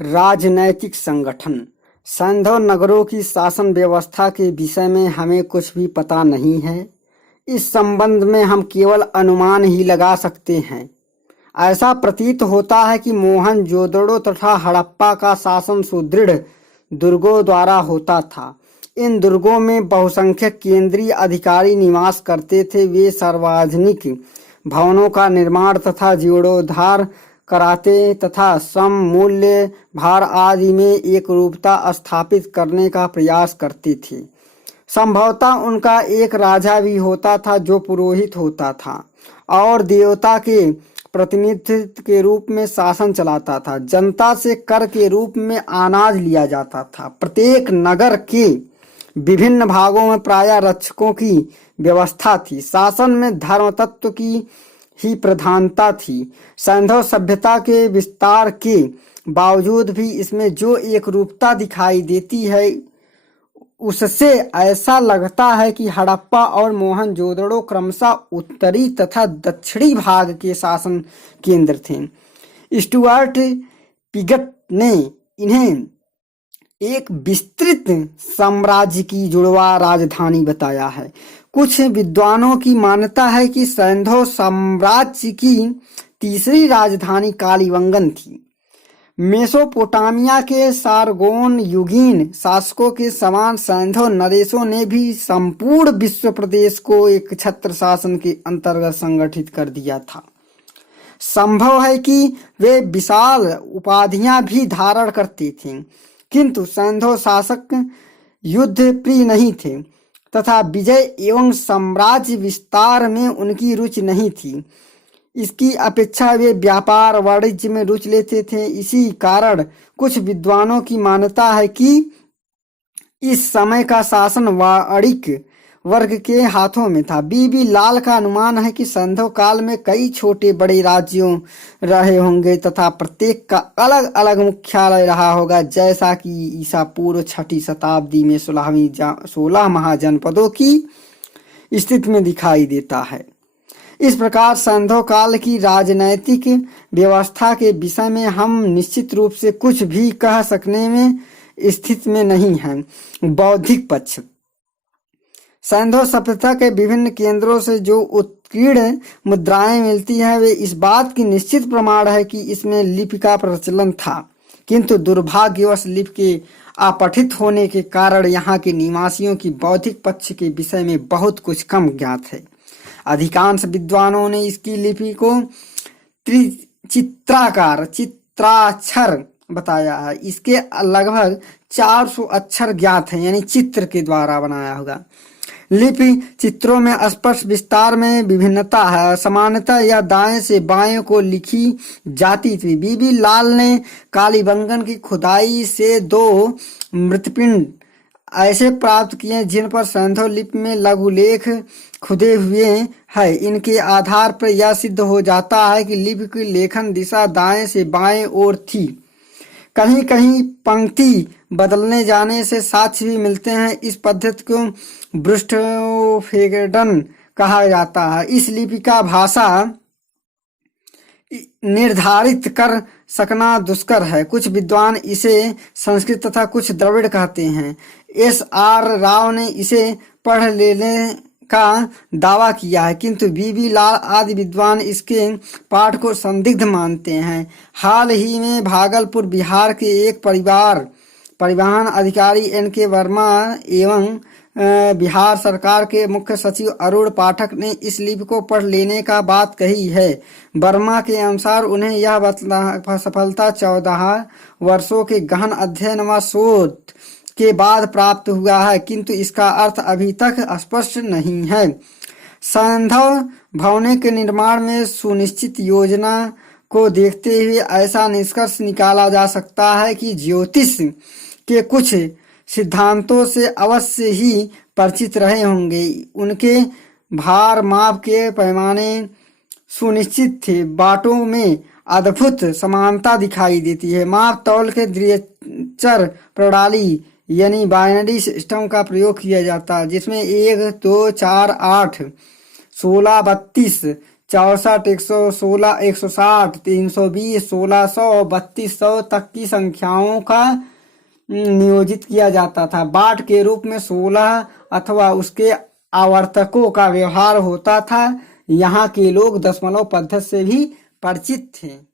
राजनैतिक संगठन। सैंधव नगरों की शासन व्यवस्था के विषय में हमें कुछ भी पता नहीं है। इस संबंध में हम केवल अनुमान ही लगा सकते हैं। ऐसा प्रतीत होता है कि मोहनजोदड़ो तथा हड़प्पा का शासन सुदृढ़ दुर्गों द्वारा होता था। इन दुर्गों में बहुसंख्यक केंद्रीय अधिकारी निवास करते थे। वे सार्वजनिक भवनों का निर्माण तथा जीर्णोद्धार कराते तथा सम मूल्य भार आदि में एक रूपता स्थापित करने का प्रयास करते थे। संभवतः उनका एक राजा भी होता था जो पुरोहित होता था और देवता के प्रतिनिधित्व के रूप में शासन चलाता था। जनता से कर के रूप में अनाज लिया जाता था। प्रत्येक नगर के विभिन्न भागों में प्रायः रक्षकों की व्यवस्था थी। शासन में धर्म तत्व की ही प्रधानता थी। सैंधव सभ्यता के विस्तार के बावजूद भी इसमें जो एक रूपता दिखाई देती है उससे ऐसा लगता है कि हड़प्पा और मोहनजोदड़ो क्रमशः उत्तरी तथा दक्षिणी भाग के शासन केंद्र थे। स्टुअर्ट पिगट ने इन्हें एक विस्तृत साम्राज्य की जुड़वा राजधानी बताया है। कुछ विद्वानों की मान्यता है कि सैंधव साम्राज्य की तीसरी राजधानी कालीबंगन थी। मेसोपोटामिया के सारगोन युगीन शासकों के समान सैंधव नरेशों ने भी संपूर्ण विश्व प्रदेश को एक छत्र शासन के अंतर्गत संगठित कर दिया था। संभव है कि वे विशाल उपाधियां भी धारण करते थे, किंतु सैंधव शासक युद्ध प्रिय नहीं थे तथा विजय एवं साम्राज्य विस्तार में उनकी रुचि नहीं थी। इसकी अपेक्षा वे व्यापार वाणिज्य में रुचि लेते थे। इसी कारण कुछ विद्वानों की मान्यता है कि इस समय का शासन वाणिक वर्ग के हाथों में था। बीबी लाल का अनुमान है कि सैंधव काल में कई छोटे बड़े राज्यों रहे होंगे तथा प्रत्येक का अलग अलग मुख्यालय रहा होगा, जैसा कि ईसा पूर्व 6वीं शताब्दी में 16 महाजनपदों की स्थिति में दिखाई देता है। इस प्रकार सैंधव काल की राजनैतिक व्यवस्था के विषय में हम निश्चित रूप से कुछ भी कह सकने में स्थिति में नहीं हैं। बौद्धिक पक्ष। सैंधव सभ्यता के विभिन्न केंद्रों से जो उत्कीर्ण मुद्राएं मिलती हैं वे इस बात की निश्चित प्रमाण है कि इसमें लिपि का प्रचलन था, किंतु दुर्भाग्यवश लिपि के अपठित होने के कारण यहाँ के निवासियों की बौद्धिक पक्ष के विषय में बहुत कुछ कम ज्ञात है। अधिकांश विद्वानों ने इसकी लिपि को त्रिचित्राकार चित्राक्षर बताया है। इसके लगभग 400 अक्षर ज्ञात हैं, यानी चित्र के द्वारा बनाया होगा। लिपि चित्रों में स्पष्ट विस्तार में विभिन्नता है। सामान्यतः यह दाएं से बाएं को लिखी जाती थी। बीबी लाल ने कालीबंगन की खुदाई से 2 मृतपिंड ऐसे प्राप्त किए जिन पर सैंधव लिपि में लघुलेख खुदे हुए हैं। इनके आधार पर यह सिद्ध हो जाता है कि लिपि की लेखन दिशा दाएं से बाएं ओर थी। कहीं कहीं पंक्ति बदलने जाने से साक्ष्य भी मिलते हैं। इस पद्धति को ब्रुस्टफेगडन कहा जाता है। इस लिपि का भाषा निर्धारित कर सकना दुष्कर है। कुछ विद्वान इसे संस्कृत तथा कुछ द्रविड़ कहते हैं। S.R. राव ने इसे पढ़ लेने का दावा किया है, किंतु बीबी लाल आदि विद्वान इसके पाठ को संदिग्ध मानते हैं। हाल ही में भागलपुर बिहार के एक परिवहन अधिकारी N.K. वर्मा एवं बिहार सरकार के मुख्य सचिव अरुण पाठक ने इस लिपि को पढ़ लेने का बात कही है। वर्मा के अनुसार उन्हें यह सफलता 14 वर्षों के गहन अध्ययन व शोध के बाद प्राप्त हुआ है, किंतु इसका अर्थ अभी तक स्पष्ट नहीं है। सैंधव भवन के निर्माण में सुनिश्चित योजना को देखते हुए ऐसा निष्कर्ष निकाला जा सकता है कि ज्योतिष के कुछ सिद्धांतों से अवश्य ही परिचित रहे होंगे। उनके भार माप के पैमाने सुनिश्चित थे। बाटों में अद्भुत समानता दिखाई देती है। माप तौल के द्विअक्षर प्रणाली यानी बाइनरी सिस्टम का प्रयोग किया जाता है, जिसमें 1 2 4 8 16 32 64, 116, 160, 320, 1600, 3200 तक की संख्याओं का नियोजित किया जाता था। बाट के रूप में 16 अथवा उसके आवर्तकों का व्यवहार होता था। यहाँ के लोग दशमलव पद्धति से भी परिचित थे।